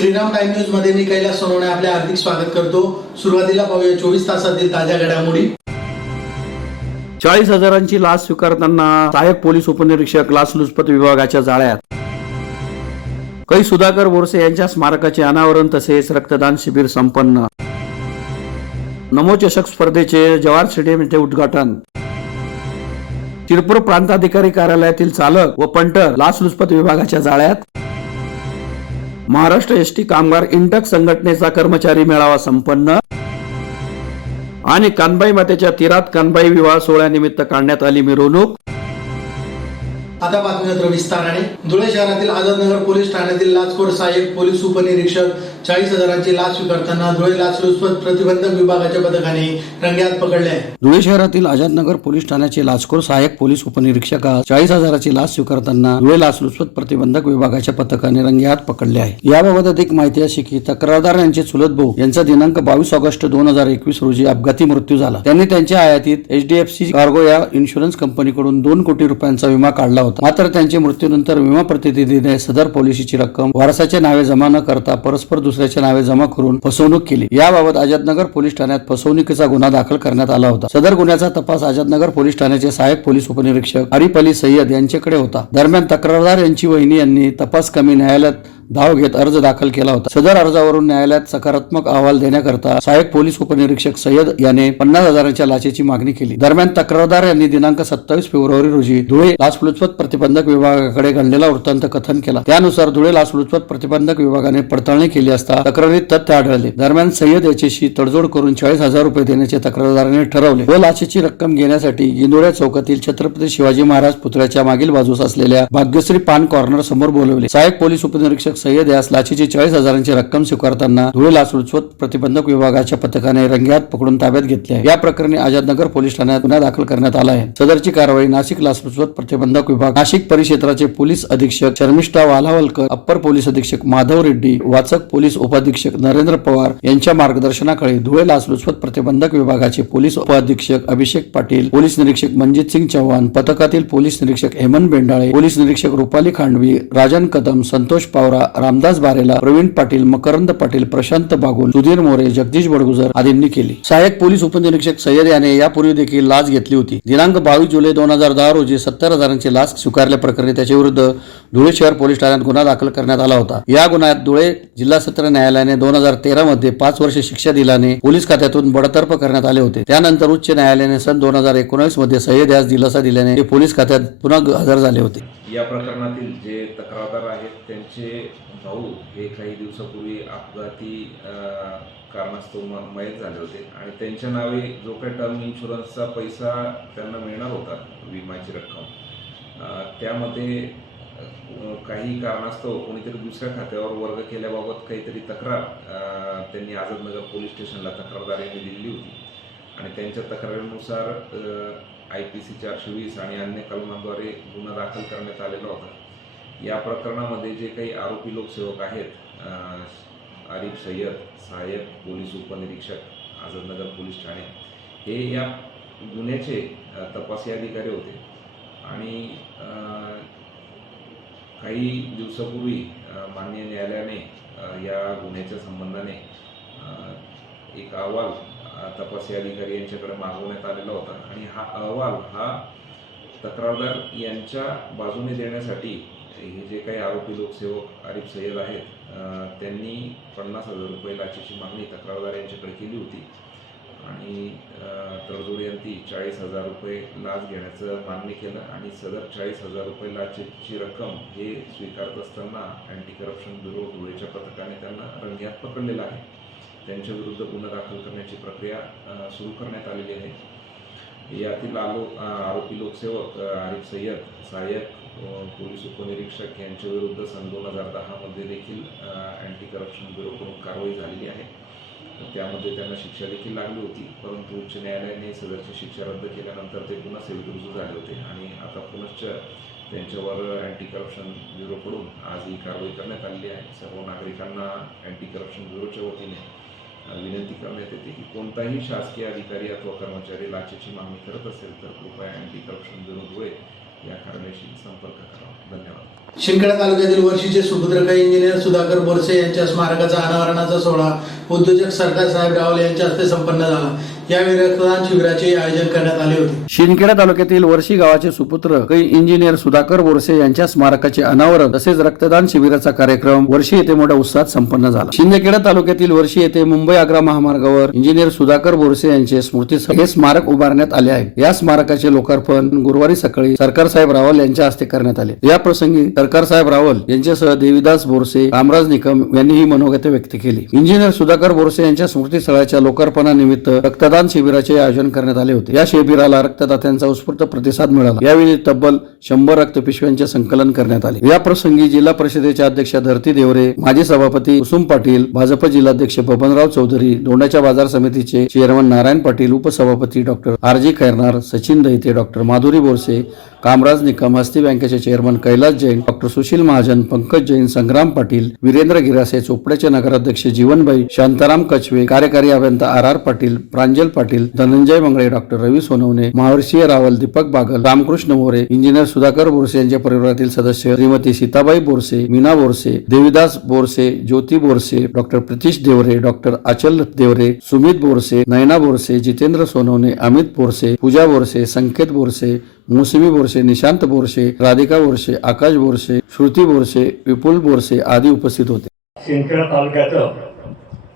Shriram time news मध्ये मी कैलास सोनवणे आपले हार्दिक स्वागत करतो। सुरुवातीला पाहूया 24 तासातील ताज्या घडामोडी। 40,000ची लाच स्वीकारताना सहाय्यक पोलीस उपनिरीक्षक लाचलुचपत विभागाच्या जाळ्यात। कै सुधाकर बोरसे यांच्या स्मारकाचे अनावरण तसेच रक्तदान शिबिर संपन्न। नमो चषक स्पर्धेचे जवाहर स्टेडियम येथे उद्घाटन। शिरपूर प्रांताधिकारी कार्यालयातील चालक व पंटर लाचलुचपत विभागाच्या जाळ्यात। महाराष्ट्र एसटी कामगार इंटक संघटनेचा कर्मचारी मेळावा संपन्न आणि कानबाई मातेच्या तीरात कानबाई विवाह सोहळ्यानिमित्त काढण्यात आली मिरवणूक। आता बातमीपत्र विस्ताराने। धुळे शहरातील आझादनगर पोलीस ठाण्यातील लाचखोर सहाय्यक पोलीस उपनिरीक्षक 40,000ची लाच स्वीकारताना धुळे लाचलुचपत प्रतिबंधक विभागाच्या पथकाने रंगेहात पकडले आहे। धुळे शहरातील आझादनगर पोलीस ठाण्याचे लाचखोर सहाय्यक पोलीस उपनिरीक्षक 40,000ची लाच स्वीकारताना धुळे लाचलुचपत प्रतिबंधक विभागाच्या पथकाने रंगेहात पकडले आहे। याबाबत अधिक माहिती अशी की तक्रारदार यांचे चुलत भाऊ यांचा दिनांक 22 ऑगस्ट 2021 रोजी अपघाती मृत्यू झाला। त्यांनी त्यांच्या आयातीत HDFC कार्गो या इन्शुरन्स कंपनीकडून 2 कोटी रुपयांचा विमा काढला होता। मात्र त्यांच्या मृत्यूनंतर विमा प्रतिनिधीने सदर पॉलिसीची रक्कम वारसाच्या नावे जमा न करता परस्पर दुसऱ्याच्या नावे जमा करून फसवणूक केली। याबाबत आझादनगर पोलीस ठाण्यात फसवणुकीचा गुन्हा दाखल करण्यात आला होता। सदर गुन्ह्याचा तपास आझादनगर पोलीस ठाण्याचे सहाय्यक पोलीस उपनिरीक्षक आरिफ अली सय्यद यांच्याकडे होता। दरम्यान तक्रारदार यांची वहिनी यांनी तपास कमी न्यायालयात धाव घेत अर्ज दाखल केला होता। सदर अर्जावरून न्यायालयात सकारात्मक अहवाल देण्याकरता सहाय्यक पोलीस उपनिरीक्षक सय्यद याने 50,000च्या लाचेची मागणी केली। दरम्यान तक्रारदार यांनी दिनांक 27 फेब्रुवारी रोजी धुळे लाचलुचपत प्रतिबंधक विभागाकडे घडलेला वृत्तांत कथन केला। त्यानुसार धुळे लाचलुचपत प्रतिबंधक विभागाने पडताळणी केली असता तक्रारीत तथ्य आढळले। दरम्यान सय्यद याच्याशी तडजोड करून 40,000 रुपये देण्याचे तक्रारदाराने ठरवले व लाचेची रक्कम घेण्यासाठी गिंदोळ्या चौकातील छत्रपती शिवाजी महाराज पुतळ्याच्या मागील बाजूस असलेल्या भाग्यश्री पान कॉर्नर समोर बोलवले। सहाय्यक पोलीस उपनिरीक्षक सय्यद यास लाचेची 40,000ची रक्कम स्वीकारताना धुळे लाचलुचपत प्रतिबंधक विभागाच्या पथकाने रंगेहात पकडून ताब्यात घेतले आहे। या प्रकरणी आझादनगर पोलीस ठाण्यात गुन्हा दाखल करण्यात आला आहे। सदरची कारवाई नाशिक लाचलुचपत प्रतिबंधक विभाग नाशिक परिक्षेत्राचे पोलीस अधीक्षक शर्मिष्ठा वालावलकर, अप्पर पोलीस अधीक्षक माधव रेड्डी, वाचक पोलीस उपाधीक्षक नरेंद्र पवार यांच्या मार्गदर्शनाखाली धुळे लाचलुचपत प्रतिबंधक विभागाचे पोलीस उपाधीक्षक अभिषेक पाटील, पोलीस निरीक्षक मनजित सिंग चव्हाण, पथकातील पोलीस निरीक्षक हेमंत बेंडाळे, पोलीस निरीक्षक रुपाली खांडवी, राजन कदम, संतोष पावरा, रामदास बारेला, प्रवीण पाटील, मकरंद पाटील, प्रशांत बागुल, सुधीर मोरे, जगदीश बडगुजर आदींनी केली। सहाय्यक पोलीस उपनिरीक्षक सय्यद याने यापूर्वी देखील लाच घेतली होती। दिनांक 22 जुलै 2010 रोजी 70,000ची लाच स्वीकारल्या प्रकरणी त्याच्या विरुद्ध धुळे शहर पोलीस ठाण्यात गुन्हा दाखल करण्यात आला होता। या गुन्ह्यात धुळे जिल्हा सत्र न्यायालयाने 2013 मध्ये 5 वर्षे शिक्षा दिल्याने पोलीस खात्यातून बडतर्फ करण्यात आले होते। त्यानंतर उच्च न्यायालयाने सन 2019 मध्ये सय्यद यास दिलासा दिल्याने ते पोलीस खात्यात पुन्हा हजर झाले होते। या प्रकरणातील जे तक्रारदार आहेत त्यांचे भाऊ हे काही दिवसापूर्वी अपघाती कारणास्तव मयत झाले होते आणि त्यांच्या नावे जो काही टर्म इन्शुरन्सचा पैसा त्यांना मिळणार होता, विम्याची रक्कम, त्यामध्ये काही कारणास्तव कोणीतरी दुसऱ्या खात्यावर वर्ग केल्याबाबत काहीतरी तक्रार त्यांनी आझादनगर पोलीस स्टेशनला तक्रारदारांनी दिली होती आणि त्यांच्या तक्रारीनुसार IPC 420 आणि अन्य कलमांद्वारे गुन्हा दाखल करण्यात आलेला होता। या प्रकरणामध्ये जे काही आरोपी लोकसेवक आहेत, आरिफ सय्यद सहाय्यक पोलीस उपनिरीक्षक आझादनगर पोलीस ठाणे, हे या गुन्ह्याचे तपासी अधिकारी होते आणि काही दिवसापूर्वी माननीय न्यायालयाने या गुन्ह्याच्या संबंधाने एक अहवाल तपासी अधिकारी यांच्याकडे मागवण्यात आलेला होता आणि हा अहवाल हा तक्रारदार यांच्या बाजूने देण्यासाठी हे जे काही आरोपी लोकसेवक आरिफ सय्यद आहेत त्यांनी 50,000 रुपये लाचेची मागणी तक्रारदार यांच्याकडे केली होती आणि तडजोडीअंती 40,000 रुपये लाच घेण्याचं मान्य केलं आणि सदर 40,000 रुपये लाचेची रक्कम हे स्वीकारत असताना अँटी करप्शन ब्युरो धुळेच्या पथकाने त्यांना रंगेहात पकडलेलं आहे। त्यांच्या विरुद्ध गुन्हा दाखल करण्याची प्रक्रिया सुरू करण्यात आलेली आहे। यातील आरोपी लोकसेवक आरिफ सय्यद सहाय्यक पोलीस उपनिरीक्षक यांच्या विरुद्ध सन 2010 मध्ये देखील अँटी करप्शन ब्युरोकडून कारवाई झालेली आहे। त्यामध्ये त्यांना शिक्षा देखील लागली होती, परंतु उच्च न्यायालयाने सदरची शिक्षा रद्द केल्यानंतर ते पुन्हा सेवेत रुजू झाले होते आणि आता पुनश्च त्यांच्यावर अँटी करप्शन ब्युरोकडून आज ही कारवाई करण्यात आलेली आहे। सर्व नागरिकांना अँटी करप्शन ब्युरोच्या वतीने विनंती करण्यात येते की कोणताही शासकीय अधिकारी अथवा कर्मचारी लाचेची मागणी करत असेल तर कृपया अँटी करप्शन ब्युरो धुळे या कार्यालयाशी संपर्क करावा. धन्यवाद. शिंदखेडा तालुक्यातील वर्षीचे सुपुत्रक इंजिनियर सुधाकर बोरसे यांच्या स्मारकाचा अनावरणाचा सोहळा उद्योजक सरकार साहेब रावल यांच्या हस्ते संपन्न झाला. यावेळी रक्तदान शिबिराचे आयोजन करण्यात आले होते. शिंदखेडा तालुक्यातील वर्षी गावाचे सुपुत्र इंजिनियर सुधाकर बोरसे यांच्या स्मारकाचे अनावरण तसेच रक्तदान शिबिराचा कार्यक्रम वर्षी येथे मोठ्या उत्साहात संपन्न झाला. शिंदखेडा तालुक्यातील वर्षी येथे मुंबई आग्रा महामार्गावर इंजिनियर सुधाकर बोरसे यांचे स्मृतीस्थळ हे स्मारक उभारण्यात आले आहे. या स्मारकाचे लोकार्पण गुरुवारी सकाळी सरकार साहेब रावल यांच्या हस्ते करण्यात आले. या प्रसंगी सरकार साहेब रावल यांच्यासह देवीदास बोरसे, कामराज निकम यांनी ही मनोगत व्यक्त केली. इंजिनियर सुधाकर बोरसे यांच्या स्मृतीस्थळाच्या लोकार्पणानिमित्त रक्तदान शिबिराचे आयोजन करण्यात आले होते. या शिबिराला रक्तदात्यांचा उत्स्फूर्त प्रतिसाद मिळाला. यावेळी तब्बल 100 रक्तपिशव्यांचे संकलन करण्यात आले. या प्रसंगी जिल्हा परिषदेच्या अध्यक्ष धरती देवरे, माजी सभापती कुसुम पाटील, भाजप जिल्हाध्यक्ष बबनराव चौधरी, दोंडाच्या बाजार समितीचे चेअरमन नारायण पाटील, उपसभापती doctor R G. Khairnar, Sachin Dahite, doctor Madhuri Borse, Kamraj Nikam, Hasti बँकेचे चेअरमन कैलास जैन, डॉक्टर सुशील महाजन, पंकज जैन, संग्राम पाटील, वीरेंद्र गिरासे, चोपड्याचे नगराध्यक्ष जीवनबाई, शांताराम कचवे, कार्यकारी अभियंता R R. Patil, Pranjal Patil, Dhananjay Mangle, doctor Ravi Sonawane, Maharshi Rawal, Deepak Bagal, Ramkrishna More, engineer Sudhakar Borse यांच्या परिवारातील सदस्य श्रीमती सीताबाई बोरसे, मीना बोरसे, देवीदास बोरसे, ज्योती बोरसे, डॉक्टर प्रितीश देवरे, डॉक्टर अचल देवरे, सुमित बोरसे, नयना बोरसे, जितेंद्र सोनवणे, अमित बोरसे, पूजा बोरसे, संकेत बोरसे, मोसमी बोरसे, निशांत बोरसे, राधिका बोरसे, आकाश बोरसे, श्रुती बोरसे, विपुल बोरसे आदी उपस्थित होते. शिंदखेडा तालुक्याचं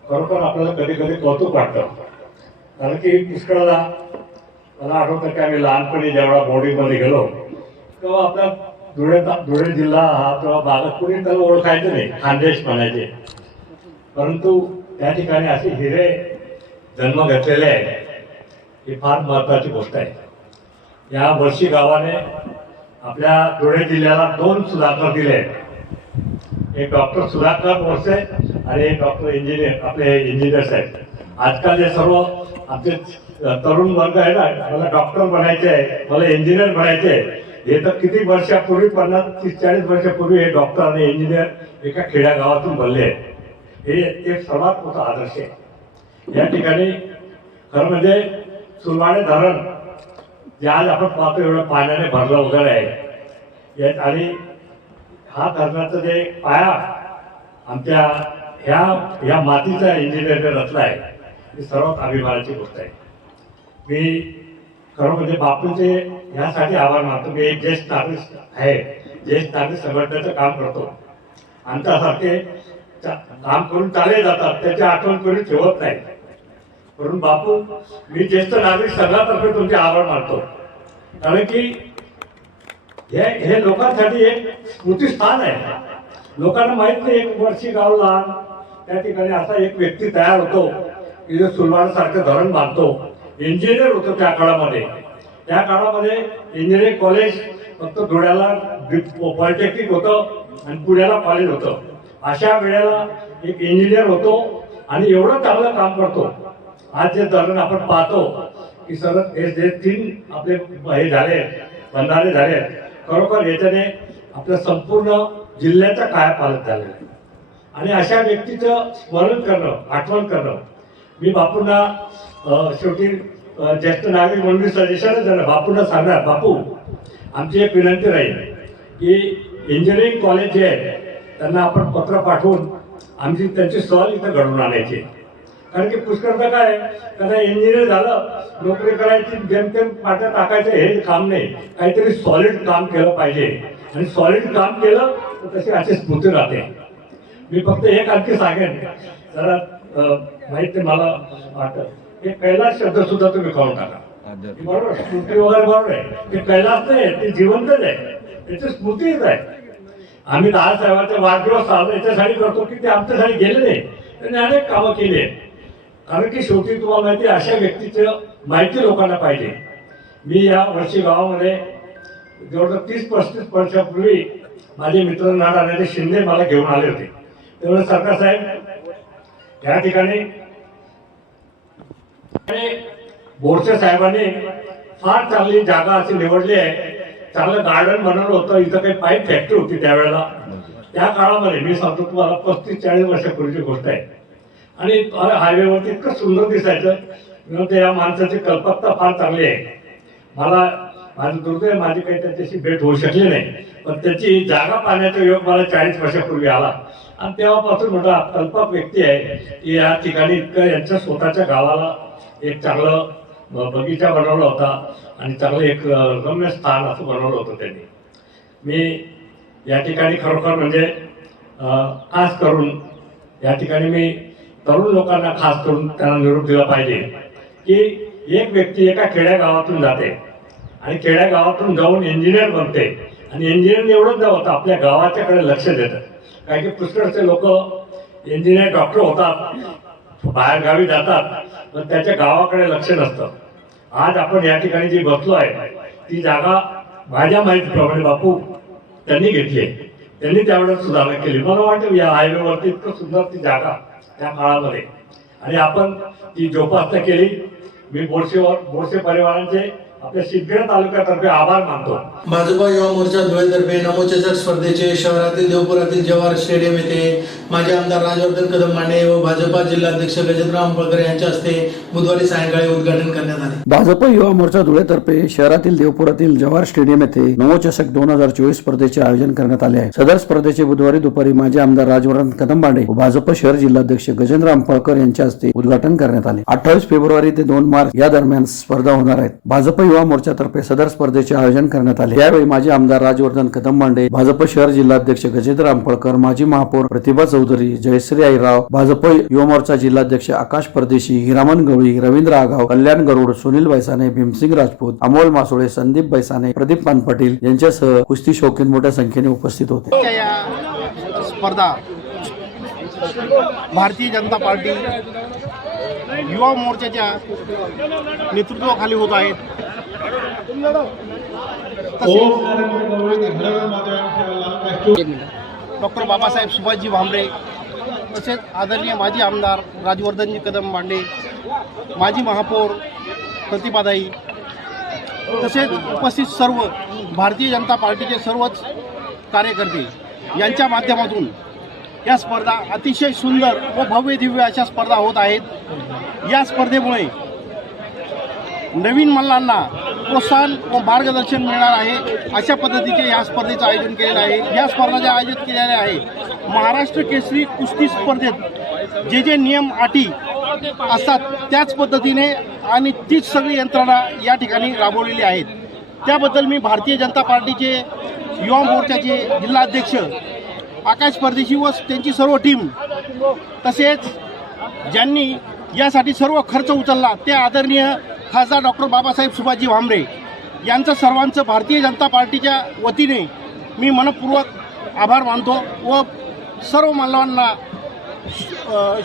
खरोखर आपल्याला कधी कधी कौतुक वाटतं. कारण की पुष्कळदा मला आठवतं की आम्ही लहानपणी जेव्हा बोर्डिंगमध्ये गेलो तेव्हा आपला धुळे जिल्हा हा तेव्हा भागात कुणी त्याला ओळखायचं नाही, खानदेश म्हणायचे. परंतु त्या ठिकाणी असे हिरे जन्म घेतलेले आहे ही फार महत्त्वाची गोष्ट आहे. या वर्षी गावाने आपल्या धुळे जिल्ह्याला 2 सुधाकर दिले. एक डॉक्टर सुधाकर बोरसे आणि एक डॉक्टर इंजिनियर साहेब. आजकाल जे सर्व आमचे तरुण वर्ग आहे ना, मला डॉक्टर बनायचे आहे, मला इंजिनियर बनायचे आहे, हे तर किती वर्षापूर्वी 50-30-40 वर्षापूर्वी हे डॉक्टर आणि इंजिनियर एका खेड्या गावातून बनले आहेत. हे एक सर्वात मोठा आदर्श आहे. या ठिकाणी खरं म्हणजे सुरवाडे धरण जे आज आपण पाहतो एवढं पाण्याने भरलं वगैरे आहे, आणि हा धरणाचा जे पाया आमच्या ह्या मातीचा इंजिनिअरने रचला आहे ही सर्वात अभिमानाची गोष्ट आहे. मी खरं म्हणजे बापूंचे ह्यासाठी आभार मानतो. मी एक ज्येष्ठ नागरिक आहे, ज्येष्ठ नागरिक संघटनेचं काम करतो. आमच्यासारखे काम करून चालले जातात, त्याची आठवण करून ठेवत नाही. म्हणून बापू, मी ज्येष्ठ नागरिक संघातर्फे तुमचे आभार मानतो. कारण की हे लोकांसाठी एक स्मृतीस्थान आहे. लोकांना माहित नाही एक वर्षी गाव लहान त्या ठिकाणी असा एक व्यक्ती तयार होतो की जो सुलवाडसारखं धरण बांधतो. इंजिनियर होतो त्या काळामध्ये. त्या काळामध्ये इंजिनिअरिंग कॉलेज फक्त धुळ्याला पॉलिटेक्निक होतं आणि पुण्याला कॉलेज होतं. अशा वेळेला एक इंजिनियर होतो आणि एवढं चांगलं काम करतो. आज जे धरण आपण पाहतो की सर हे जे 3 आपले हे झाले बंधारे झाले, खरोखर याच्याने आपल्या संपूर्ण जिल्ह्याचा कायापालट झालेला आहे. आणि अशा व्यक्तीचं स्मरण करणं, आठवण करणं, मी बापूंना शेवटी ज्येष्ठ नागरिक म्हणून सजेशनच झालं. बापूंना सांगणार, बापू आमची एक विनंती राहील की इंजिनिअरिंग कॉलेज जे आहे त्यांना आपण पत्र पाठवून आमची त्यांची सहल इथं घडवून आणायची. कारण की पुष्कळदा काय कदा इंजिनियर झालं, नोकरी करायची, जेमतेम पाट्या टाकायचं हे काम नाही. काहीतरी सॉलिड काम केलं पाहिजे आणि सॉलिड काम केलं तर तशी अशी स्मृती राहते. मी फक्त एक आणखी सांगेन, जरा माहिती मला वाटत हे कैलास शब्द सुद्धा तुम्ही कळून टाका. बरोबर, स्मृती वगैरे बरोबर आहे, ते कैलास नाही, ते जिवंतच आहे, त्याची स्मृतीच आहे. आम्ही 10 साहेबांचा वाढदिवस साजरा याच्यासाठी करतो की ते आमच्यासाठी गेले नाही, त्यांनी अनेक कामं केली आहेत. कारण की शेवटी तुम्हाला माहिती आहे अशा व्यक्तीचं माहिती लोकांना पाहिजे. मी या वर्षी गावामध्ये जवळजवळ 30-35 वर्षापूर्वी माझे मित्र नाडाने शिंदे मला घेऊन आले होते. तेव्हा सरकार साहेब या ठिकाणी बोरसे साहेबांनी फार चांगली जागा अशी निवडली आहे. चांगलं गार्डन बनवलं होतं. इथं काही पाईप फॅक्टरी होती त्यावेळेला. त्या काळामध्ये मी सांगतो तुम्हाला 35-40 वर्षापूर्वीची गोष्ट आहे. आणि हायवेवरती इतकं सुंदर दिसायचं. या माणसाची कल्पकता फार चांगली आहे. मला माझं दुर्दैव माझी काही त्याच्याशी भेट होऊ शकली नाही, पण त्याची जागा पाहण्याचा योग मला 40 वर्षापूर्वी आला आणि तेव्हापासून म्हटलं कल्पक व्यक्ती आहे की या ठिकाणी इतकं यांच्या स्वतःच्या गावाला एक चांगलं बगीचा बनवला होता आणि चांगलं एक रम्य स्थान असं बनवलं होतं त्यांनी. मी या ठिकाणी खरोखर म्हणजे खास करून या ठिकाणी मी तरुण लोकांना खास करून त्यांना निरोप दिला पाहिजे की एक व्यक्ती एका खेड्यागावातून जाते आणि खेड्यागावातून जाऊन इंजिनियर बनते आणि इंजिनियर एवढंच न होतं आपल्या गावाच्याकडे लक्ष देतं. कारण की पुष्कळचे लोक इंजिनियर डॉक्टर होतात, बाहेर गावी जातात, पण त्याच्या गावाकडे लक्ष नसतं. आज आपण या ठिकाणी जी बसलो आहे ती जागा माझ्या माहितीप्रमाणे बापू त्यांनी घेतली आहे, त्यांनी त्यावेळेस सुधारणा केली. मला वाटतं या हायवेवरती इतकं सुंदर ती जागा त्या काळामध्ये आणि आपण ती जोपासना केली. मी बोरसे परिवारांचे आपल्या सिद्धगड तालुक्यातर्फे आभार मानतो. भाजपा युवा मोर्चा धुळेतर्फे नमोचषक स्पर्धेचे शहरातील देवपुरातील जवाहर स्टेडियम येथे माजी आमदार राजवर्धन कदम मांडे व भाजपा जिल्हाध्यक्ष गजेंद्र आंबळकर यांच्या हस्ते बुधवारी सायंकाळी उद्घाटन करण्यात आले. भाजप युवा मोर्चा धुळेतर्फे शहरातील देवपुरातील जवाहर स्टेडियम येथे नवोचषक 2024 स्पर्धेचे आयोजन करण्यात आले आहे. सदर स्पर्धेचे बुधवारी दुपारी माजी आमदार राजवर्धन कदम मांडे व भाजप शहर जिल्हाध्यक्ष गजेंद्र आंबळकर यांच्या हस्ते उद्घाटन करण्यात आले. 28 फेब्रुवारी ते 2 मार्च या दरम्यान स्पर्धा होणार आहेत. भाजप युवा मोर्चातर्फे सदर स्पर्धेचे आयोजन करण्यात आले. यावेळी माजी आमदार राजवर्धन कदम मांडे, भाजप शहर जिल्हाध्यक्ष गजेंद्र आंबळकर, माजी महापौर प्रतिभा चौधरी, जयश्री आईराव, भाजप युवा मोर्चा जिल्हाध्यक्ष आकाश परदेशी, हिरामन गवळी, रवींद्र आगाव, कल्याण गरुड, सुनील बैसाने, भीमसिंग राजपूत, अमोल मासोळे, संदीप बैसाने, प्रदीप पानपाटील यांच्यासह कुस्ती शौकीन मोठ्या संख्येने उपस्थित होते. या स्पर्धा भारतीय जनता पार्टी युवा मोर्चाच्या नेतृत्वाखाली होत आहेत. डॉक्टर बाबासाहेब सुभाषजी भामरे तसेच आदरणीय माजी आमदार राजवर्धनजी कदम मांडे, माजी महापौर प्रतिभाताई तसेच उपस्थित सर्व भारतीय जनता पार्टीचे सर्वच कार्यकर्ते यांच्या माध्यमातून या स्पर्धा अतिशय सुंदर व भव्य दिव्य अशा स्पर्धा होत आहेत. या स्पर्धेमुळे नवीन मल्लांना प्रोत्साहन व मार्गदर्शन मिळणार आहे अशा पद्धतीचे या स्पर्धेचं आयोजन केलेलं आहे. या स्पर्धेचे आयोजित केलेले आहे. महाराष्ट्र केसरी कुस्ती स्पर्धेत जे नियम अटी असतात त्याच पद्धतीने आणि तीच सगळी यंत्रणा या ठिकाणी राबवलेली आहेत. त्याबद्दल मी भारतीय जनता पार्टीचे युवा मोर्चाचे जिल्हाध्यक्ष आकाश परदेशी व त्यांची सर्व टीम तसेच ज्यांनी यासाठी सर्व खर्च उचलला ते आदरणीय खासदार डॉक्टर बाबासाहेब सुभाषजी भामरे यांचं सर्वांचं भारतीय जनता पार्टीच्या वतीने मी मनपूर्वक आभार मानतो व सर्व मानवांना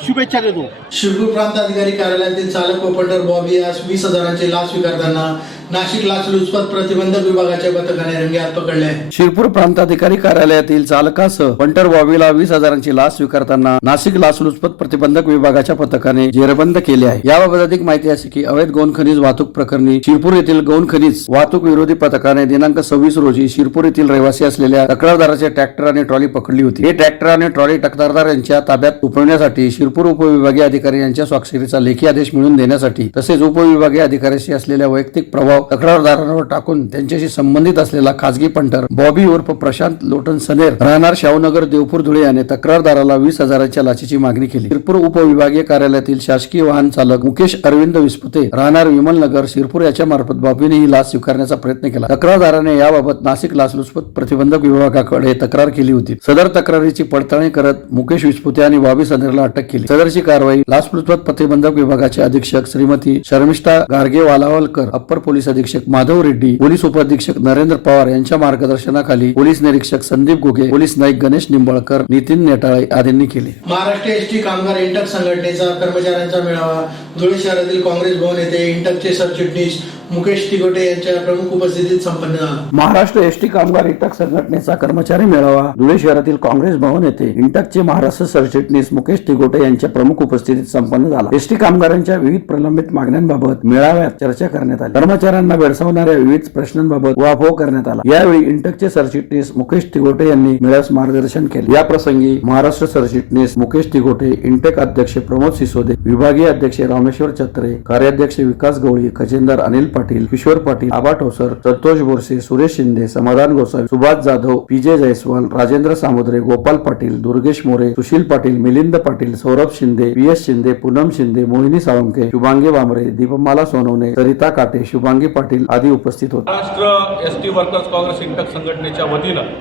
शुभेच्छा देतो. शिरपूर प्रांताधिकारी कार्यालयातील चालक व पंढर बॉबी यास 20,000ची लाच स्वीकारताना नाशिक लाचलुचपत प्रतिबंधक विभागाच्या पथकाने रंगेहात पकडले आहे. शिरपूर प्रांताधिकारी कार्यालयातील चालकासह पंटर बॉबीला 20,000ची लाच स्वीकारताना नाशिक लाचलुचपत प्रतिबंधक विभागाच्या पथकाने जेरबंद केले आहे. याबाबत अधिक माहिती अशी की अवैध गौण खनिज वाहतूक प्रकरणी शिरपूर येथील गौण खनिज वाहतूक विरोधी पथकाने दिनांक 26 रोजी शिरपूर येथील रहिवासी असलेल्या तक्रारदाराचे ट्रॅक्टर आणि ट्रॉली पकडली होती. हे ट्रॅक्टर आणि ट्रॉली तक्रारदार यांच्या ताब्यात सोपवण्यासाठी शिरपूर उपविभागीय अधिकारी यांच्या स्वाक्षरीचा लेखी आदेश मिळवून देण्यासाठी तसेच उपविभागीय अधिकाऱ्याशी असलेल्या वैयक्तिक प्रभाव तक्रारदारांवर टाकून त्यांच्याशी संबंधित असलेला खासगी पंटर बॉबी उर्फ प्रशांत लोटन सनेर राहणार शाहूनगर देवपूर धुळे याने तक्रारदाराला 20,000च्या लाचेची मागणी केली. शिरपूर उपविभागीय कार्यालयातील शासकीय वाहन चालक मुकेश अरविंद विस्पुते राहणार विमलनगर शिरपूर याच्या मार्फत बॉबीने ही लाच स्वीकारण्याचा प्रयत्न केला. तक्रारदाराने याबाबत नाशिक लाचलुचपत प्रतिबंधक विभागाकडे तक्रार केली होती. सदर तक्रारीची पडताळणी करत मुकेश विस्पुते आणि बॉबी सनेरला अटक केली. सदरची कारवाई लाचलुचपत प्रतिबंधक विभागाचे अधीक्षक श्रीमती शर्मिष्ठा गार्गे वालावलकर, अप्पर पोलीस अधीक्षक माधव रेड्डी, पोलीस उपअधीक्षक नरेंद्र पवार यांच्या मार्गदर्शनाखाली पोलीस निरीक्षक संदीप घोगे, पोलीस नाईक गणेश निंबाळकर, नितीन नेटाळे आदींनी केले. महाराष्ट्र एसटी कामगार इंटक संघटनेचा कर्मचाऱ्यांचा मेळावा धुळे शहरातील काँग्रेस भवन येथे इंटकचे सरचिटणीस मुकेश तिगोटे यांच्या प्रमुख उपस्थितीत संपन्न झाला. महाराष्ट्र एसटी कामगार इंटक संघटनेचा कर्मचारी मेळावा धुळे शहरातील काँग्रेस भवन येथे इंटकचे महाराष्ट्र सरचिटणीस मुकेश तिगोटे यांच्या प्रमुख उपस्थितीत संपन्न झाला। एसटी कामगारांच्या विविध प्रलंबित मागण्यांबाबत मेळाव्यात चर्चा करण्यात आली। कर्मचाऱ्यांना भेडसावणाऱ्या विविध प्रश्नांबाबत उहापोह करण्यात आला। यावेळी इंटकचे सरचिटणीस मुकेश तिगोटे यांनी मेळाव्यास मार्गदर्शन केले। या प्रसंगी महाराष्ट्र सरचिटणीस मुकेश तिगोटे, इंटेक अध्यक्ष प्रमोद सिसोदे, विभागीय अध्यक्ष रामेश्वर चत्रे, कार्याध्यक्ष विकास गवळी, खजिनदार अनिल पाटील, किशोर पाटील, आबा ठोसर, संतोष बोरसे, सुरेश शिंदे, समाधान गोसावी, सुभाष जाधव, पीजे जयस्वाल, राजेंद्र सामुद्रे, गोपाल पाटील, दुर्गेश मोरे, सुशील पाटील, मिलिंद पाटील, सौरभ शिंदे, पीएस शिंदे, पूनम शिंदे, मोहिनी साळुंके, शुभांगी वामरे, दीपमाला सोनवणे, सरिता काटे, शुभांगी पाटील आदी उपस्थित होते। महाराष्ट्र एसटी वर्कर्स काँग्रेस इंटक संघटनेच्या वतीनं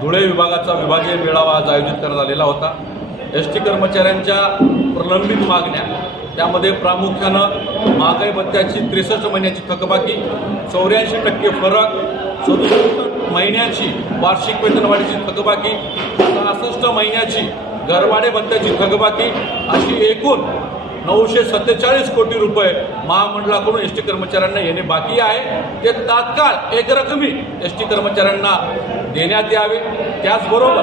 धुळे विभागाचा विभागीय मेळावा आज आयोजित करण्यात आलेला होता। एसटी कर्मचाऱ्यांच्या प्रलंबित मागण्या, त्यामध्ये प्रामुख्यानं महागाई भत्त्याची 63 महिन्याची थकबाकी, 84% फरक, 67 महिन्याची वार्षिक वेतनवाढीची थकबाकी, 66 महिन्याची घरभाडे भत्त्याची थकबाकी अशी एकूण 947 कोटी रुपये महामंडळाकडून एसटी कर्मचाऱ्यांना येणे बाकी आहे। ते तात्काळ एकरकमी एसटी कर्मचाऱ्यांना देण्यात यावे। त्याचबरोबर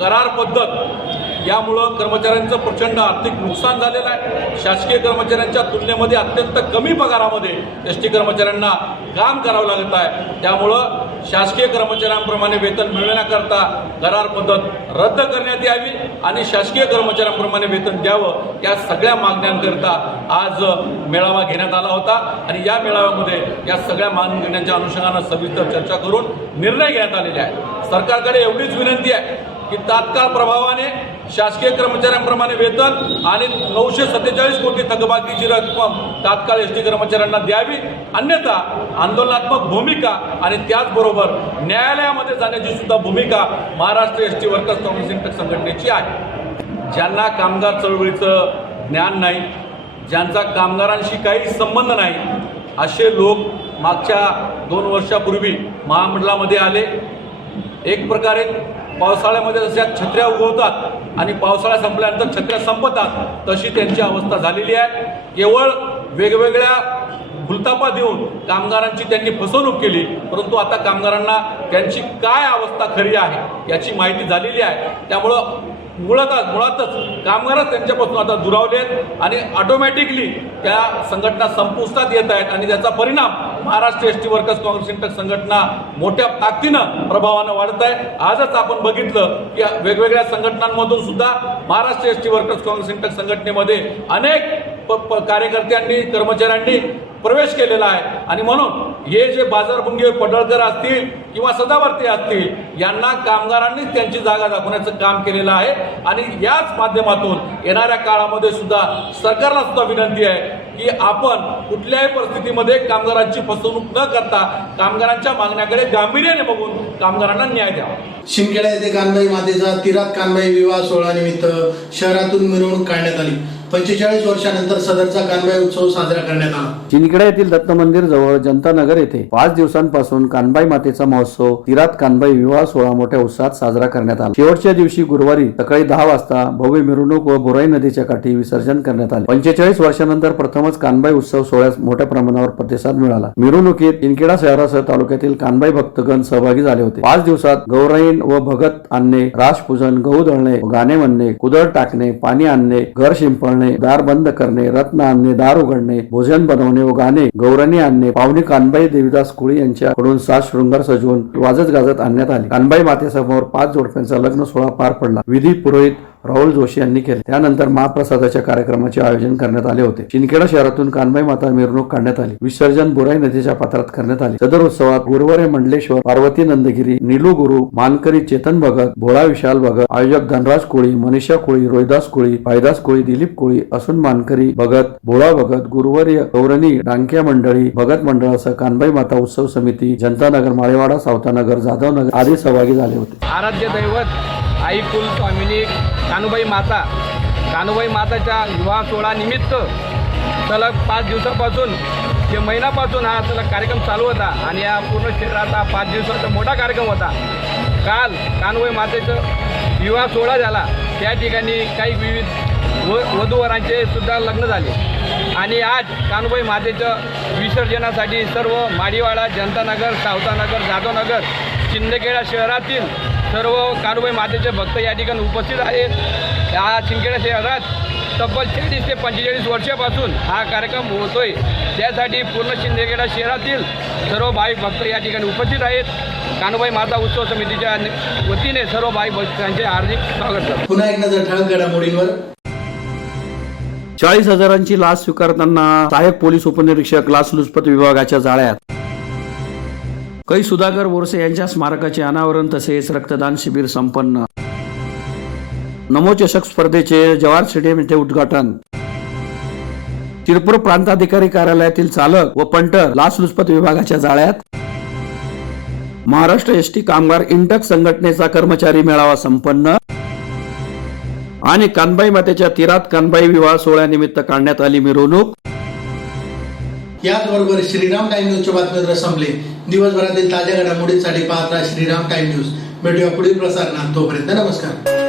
करार पद्धत यामुळं कर्मचाऱ्यांचं प्रचंड आर्थिक नुकसान झालेलं आहे। शासकीय कर्मचाऱ्यांच्या तुलनेमध्ये अत्यंत कमी पगारामध्ये एसटी कर्मचाऱ्यांना काम करावं लागत आहे। त्यामुळं शासकीय कर्मचाऱ्यांप्रमाणे वेतन मिळवण्याकरता करार पद्धत रद्द करण्यात यावी आणि शासकीय कर्मचाऱ्यांप्रमाणे वेतन द्यावं, या सगळ्या मागण्यांकरता आज मेळावा घेण्यात आला होता आणि या मेळाव्यामध्ये या सगळ्या मागण्यांच्या अनुषंगानं सविस्तर चर्चा करून निर्णय घेण्यात आलेले आहे। सरकारकडे एवढीच विनंती आहे की तात्काळ प्रभावाने शासकीय कर्मचाऱ्यांप्रमाणे वेतन आणि 947 कोटी थकबाकीची रक्कम तात्काळ एसटी कर्मचाऱ्यांना द्यावी, अन्यथा आंदोलनात्मक भूमिका आणि त्याचबरोबर न्यायालयामध्ये जाण्याची सुद्धा भूमिका महाराष्ट्र एसटी वर्कर्स काँग्रेस इंटक संघटनेची आहे। ज्यांना कामगार चळवळीचं ज्ञान नाही, ज्यांचा कामगारांशी काही संबंध नाही, असे लोक मागच्या 2 वर्षापूर्वी महामंडळामध्ये आले। एक प्रकारे पावसाळ्यामध्ये जशा छत्र्या उगवतात आणि पावसाळा संपल्यानंतर छत्र्या संपतात, तशी त्यांची अवस्था झालेली आहे। केवळ वेगवेगळ्या भूलतापा देऊन कामगारांची त्यांनी फसवणूक केली, परंतु आता कामगारांना त्यांची काय अवस्था खरी आहे याची माहिती झालेली आहे। त्यामुळं मुळातच कामगारच त्यांच्यापासून आता दुरावले आहेत आणि ऑटोमॅटिकली त्या संघटना संपुष्टात येत आहेत आणि त्याचा परिणाम महाराष्ट्र एसटी वर्कर्स काँग्रेस इंटक संघटना मोठ्या ताकदीनं प्रभावानं वाढत आहे। आजच आपण बघितलं की वेगवेगळ्या संघटनांमधून सुद्धा महाराष्ट्र एसटी वर्कर्स काँग्रेस इंटक संघटनेमध्ये अनेक कार्यकर्त्यांनी, कर्मचाऱ्यांनी प्रवेश केलेला आहे आणि म्हणून हे जे बाजारभुंगे पडळकर असतील किंवा सदावर्ते असतील, यांना कामगारांनीच त्यांची जागा दाखवण्याचं काम केलेलं आहे आणि याच माध्यमातून येणाऱ्या काळामध्ये सुद्धा सरकारला सुद्धा विनंती आहे की आपण कुठल्याही परिस्थितीमध्ये कामगारांची फसवणूक न करता कामगारांच्या मागण्याकडे गांभीर्याने बघून कामगारांना न्याय द्यावा। शिंदखेडा येथे कानबाई मातेचा तिरात कानबाई विवाह सोहळ्यानिमित्त शहरातून मिरवणूक काढण्यात आली। 45 वर्षानंतर सदरचा कानबाई उत्सव साजरा करण्यात आला। शिंदखेडा येथील दत्त मंदिर जवळ जनता नगर येथे 5 दिवसांपासून कानबाई मातेचा महोत्सव तिरात कानबाई विवाह सोहळा मोठ्या उत्साहात साजरा करण्यात आला। शेवटच्या दिवशी गुरुवारी सकाळी 10 वाजता भव्य मिरवणूक व बोराई नदीच्या काठी विसर्जन करण्यात आले। 45 वर्षानंतर प्रथमच कानबाई उत्सव सोहळ्यास मोठ्या प्रमाणावर प्रतिसाद मिळाला। मिरवणुकीत शिंदखेडा शहरासह तालुक्यातील कानबाई भक्तगण सहभागी झाले होते। 5 दिवसात गौराईन व भगत आणणे, राजपूजन, गहू दळणे, गाणे म्हणणे, कुदळ टाकणे, पाणी आणणे, घर शिंपडणे, दार बंद करणे, रत्न आणणे, दार उघडणे, भोजन बनवणे व गाणे, गौरणी आणणे, पाहुणी कानबाई देवीदास कुळी यांच्याकडून 7 शृंगार सजवून वाजत गाजत आणण्यात आले। कानबाई मातेसमोर 5 जोडप्यांचा लग्न सोहळा पार पडला। विधी पुरोहित राहुल जोशी यांनी केले। त्यानंतर महाप्रसादाच्या कार्यक्रमाचे आयोजन करण्यात आले होते। शिंदखेडा शहरातून कानबाई माता मिरवणूक काढण्यात आली। विसर्जन बोराई नदीच्या पात्रात करण्यात आले। सदर उत्सवात गुरुवारे मंडलेश्वर, पार्वती नंदगिरी, नीलू गुरु, मानकरी चेतन भगत, भोळा विशाल भगत, आयोजक धनराज कोळी, मनीषा कोळी, रोहिदास कोळी, पायदास कोळी, दिलीप कोळी, असून मानकरी भगत, भोळा भगत, गुरुवारी गौरणी, डांक्या मंडळी, भगत मंडळासह कानबाई माता उत्सव समिती, जनता नगर, माळेवाडा, सावतानगर, जाधव नगर आदी सहभागी झाले होते। आराध्य दैवत आई कुल स्वामिनी कानुबाई माताच्या विवाह सोहळा निमित्त सलग 5 दिवसापासून ते महिन्यापासून हा सलग कार्यक्रम चालू होता आणि या पूर्ण शहरात 5 दिवसाचा मोठा कार्यक्रम होता। काल कानुबाई मातेचं विवाह सोहळा झाला। त्या ठिकाणी काही विविध वधूवरांचे सुद्धा लग्न झाले आणि आज कानुबाई मातेचं विसर्जनासाठी सर्व माडीवाडा, जनतानगर, सावतानगर, जाधवनगर, शिंदखेडा शहरातील सर्व कानुबाई मातेचे भक्त या ठिकाणी उपस्थित आहेत। या शिंदखेडा शहरात तब्बल 40 ते 45 वर्षापासून हा कार्यक्रम होतोय. त्यासाठी पूर्ण शिंदखेडा शहरातील सर्व भाविक भक्त या ठिकाणी उपस्थित आहेत. कान्होबाई माता उत्सव समितीच्या वतीने सर्व भाविक भक्तांचे हार्दिक स्वागत करतो. पुन्हा एक नजर ठळक घडामोडींवर. 40,000ची लाच स्वीकारताना सहाय्यक पोलीस उपनिरीक्षक लाचलुचपत विभागाच्या जाळ्यात. कै सुधाकर बोरसे यांच्या स्मारकाचे अनावरण तसेच रक्तदान शिबिर संपन्न. नमो चषक स्पर्धेचे जवाहर स्टेडियम येथे उद्घाटन. शिरपूर प्रांताधिकारी कार्यालयातील चालक व पंटर लाचलुचपत विभागाच्या जाळ्यात. महाराष्ट्र एसटी कामगार इंटक संघटनेचा कर्मचारी मेळावा संपन्न. आणि कानबाई मातेच्या तीरात कानबाई विवाह सोहळ्यानिमित्त काढण्यात आली मिरवणूक. याचबरोबर श्रीराम टाइम न्यूजच्या बातमीपत्र संपले. दिवसभरातील ताज्या घडामोडींसाठी पाहत राहा श्रीराम टाइम न्यूज. भेटूया पुढील प्रसारणात. तोपर्यंत नमस्कार.